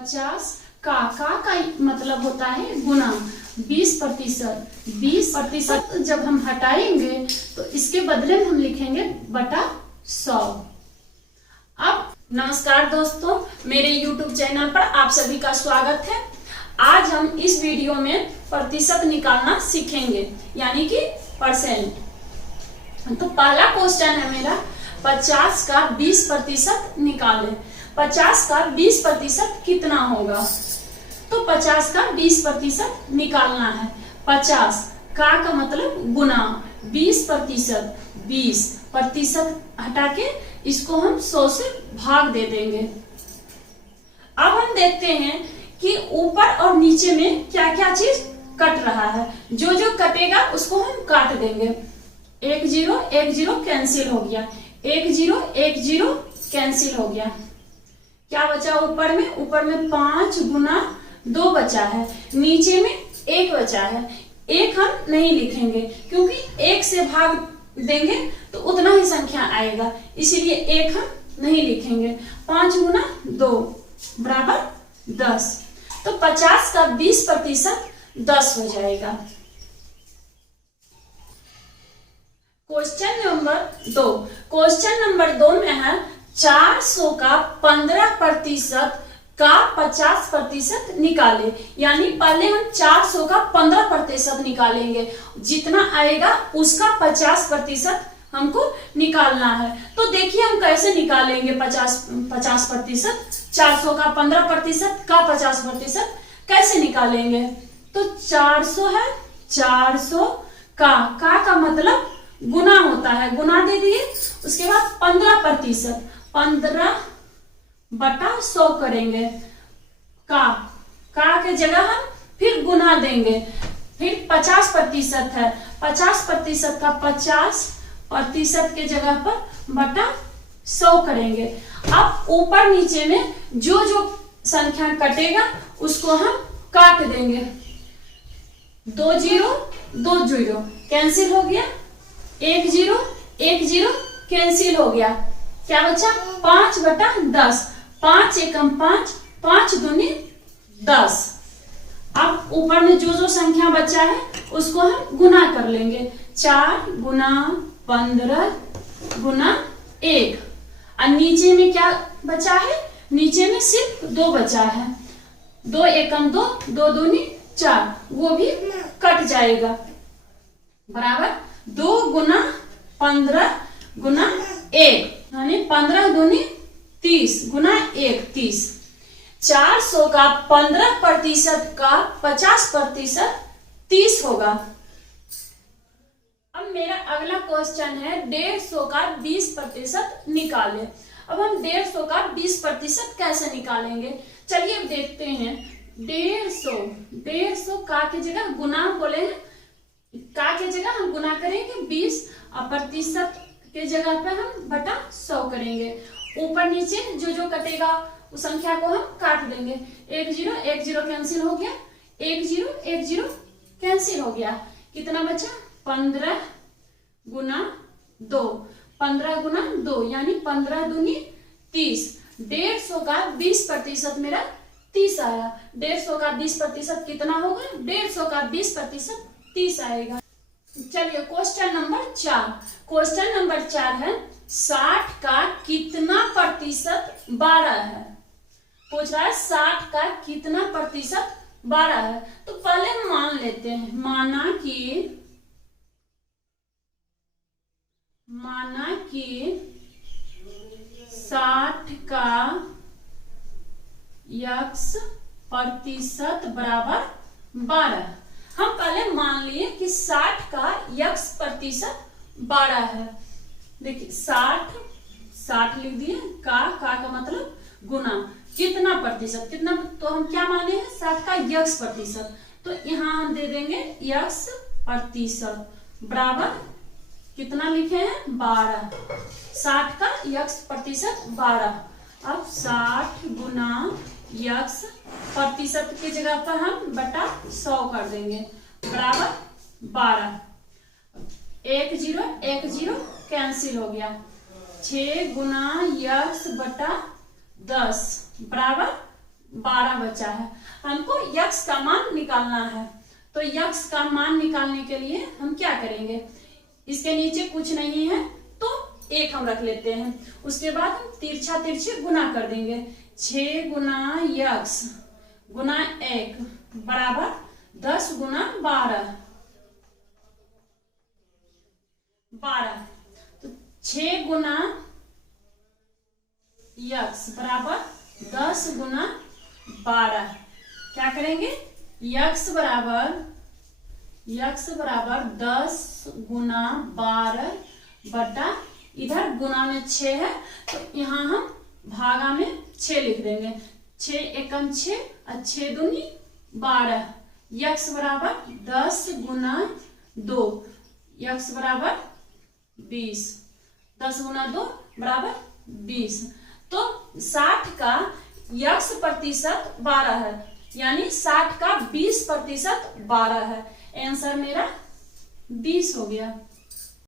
50 का मतलब होता है गुना 20%। 20% जब हम हटाएंगे तो इसके बदले में हम लिखेंगे बटा 100। अब नमस्कार दोस्तों, मेरे YouTube चैनल पर आप सभी का स्वागत है। आज हम इस वीडियो में प्रतिशत निकालना सीखेंगे, यानी कि परसेंट। तो पहला क्वेश्चन है मेरा, 50 का 20% निकालें। 50 का 20% कितना होगा? तो 50 का 20% निकालना है। 50 का मतलब गुना 20%, 20% हटा के इसको हम 100 से भाग दे देंगे। अब हम देखते हैं कि ऊपर और नीचे में क्या क्या चीज कट रहा है। जो जो कटेगा उसको हम काट देंगे। 1 0 1 0 कैंसिल हो गया, 1 0 1 0 कैंसिल हो गया। क्या बचा ऊपर में? ऊपर में 5 गुना 2 बचा है, नीचे में 1 बचा है। 1 हम नहीं लिखेंगे क्योंकि 1 से भाग देंगे तो उतना ही संख्या आएगा, इसीलिए 1 हम नहीं लिखेंगे। 5 गुना 2 बराबर 10। तो 50 का 20% 10 हो जाएगा। Question number 2। क्वेश्चन नंबर 2 में है 400 का 15% का 50% निकाले। यानी पहले हम 400 का 15% निकालेंगे, जितना आएगा उसका 50% हमको निकालना है। तो देखिए हम कैसे निकालेंगे 50%। 400 का 15% का 50% कैसे निकालेंगे? तो 400 है, 400 का मतलब गुना होता है, गुना दे दिए। उसके बाद 15%, 15 बटा 100 करेंगे। का के जगह हम फिर गुना देंगे। फिर 50% है, 50% का 50% के जगह पर बटा 100 करेंगे। अब ऊपर नीचे में जो जो संख्या कटेगा उसको हम काट देंगे। 2 0 2 0 कैंसिल हो गया, 1 0 1 0 कैंसिल हो गया। क्या बचा? 5 बटा 10, 5 एकम 5, 5 दूनी 10। अब ऊपर में जो जो संख्या बचा है उसको हम गुना कर लेंगे। 4 गुना 15 गुना 1। और नीचे में क्या बचा है? नीचे में सिर्फ 2 बचा है। 2 एकम 2, 2 दूनी 4, वो भी कट जाएगा। बराबर 2 गुना 15 गुना 1, यानी 15 दूनी 30 गुना 1 30। 400 का 15% का 50% 30 होगा। अब मेरा अगला क्वेश्चन है 150 का 20% निकाले। अब हम 150 का 20% कैसे निकालेंगे? चलिए अब देखते हैं। 150 का के जगह गुना बोले हैं, का के जगह हम गुना करेंगे 20 और प्रतिशत के जगह पे हम बटा 100 करेंगे। ऊपर नीचे जो जो कटेगा उस संख्या को हम काट देंगे। 1 0 1 0 कैंसिल हो गया, 1 0 1 0 कैंसिल हो गया। कितना बचा? 15 गुना 2, 15 गुना 2 यानी 15 दूनी 30। 150 का 20% मेरा 30 आया। 150 का 20% कितना होगा? 150 का 20% 30 आएगा। चलिए क्वेश्चन नंबर 4। क्वेश्चन नंबर 4 है 60 का कितना प्रतिशत 12 है? पूछ रहा है 60 का कितना प्रतिशत 12 है। तो पहले हम मान लेते हैं। माना कि 60 का x% बराबर 12। हम पहले मान लिए कि 60 का x% 12 है। देखिए 60 लिख दिए। का मतलब गुना कितना प्रतिशत, कितना तो हम क्या माने हैं? 60 का x%। तो यहाँ हम दे देंगे x% बराबर कितना लिखे हैं? 12। 60 का x% 12। अब 60 गुना x% की जगह पर हम बटा 100 कर देंगे बराबर 12। 1 0 1 0 कैंसिल हो गया। 6 गुना x बटा 10 बराबर 12 बचा है। हमको यक्स का मान निकालना है, तो यक्स का मान निकालने के लिए हम क्या करेंगे, इसके नीचे कुछ नहीं है तो 1 हम रख लेते हैं। उसके बाद हम तिरछा तिरछे गुना कर देंगे। 6 गुना यक्स गुना 1 बराबर 10 गुना 12। तो 6 गुना यक्स बराबर 10 गुना 12। क्या करेंगे, यक्स बराबर 10 गुना 12 बटा, इधर गुना में 6 है तो यहाँ हम भागा में 6 लिख देंगे। 6 एकम 6 और 6 दूनी 12। यक्स बराबर 10 गुना 2, यक्स बराबर 20। 10 गुना 2 बराबर 20। तो 60 का यक्स प्रतिशत 12 है, यानी 60 का 20% 12 है। आंसर मेरा 20 हो गया।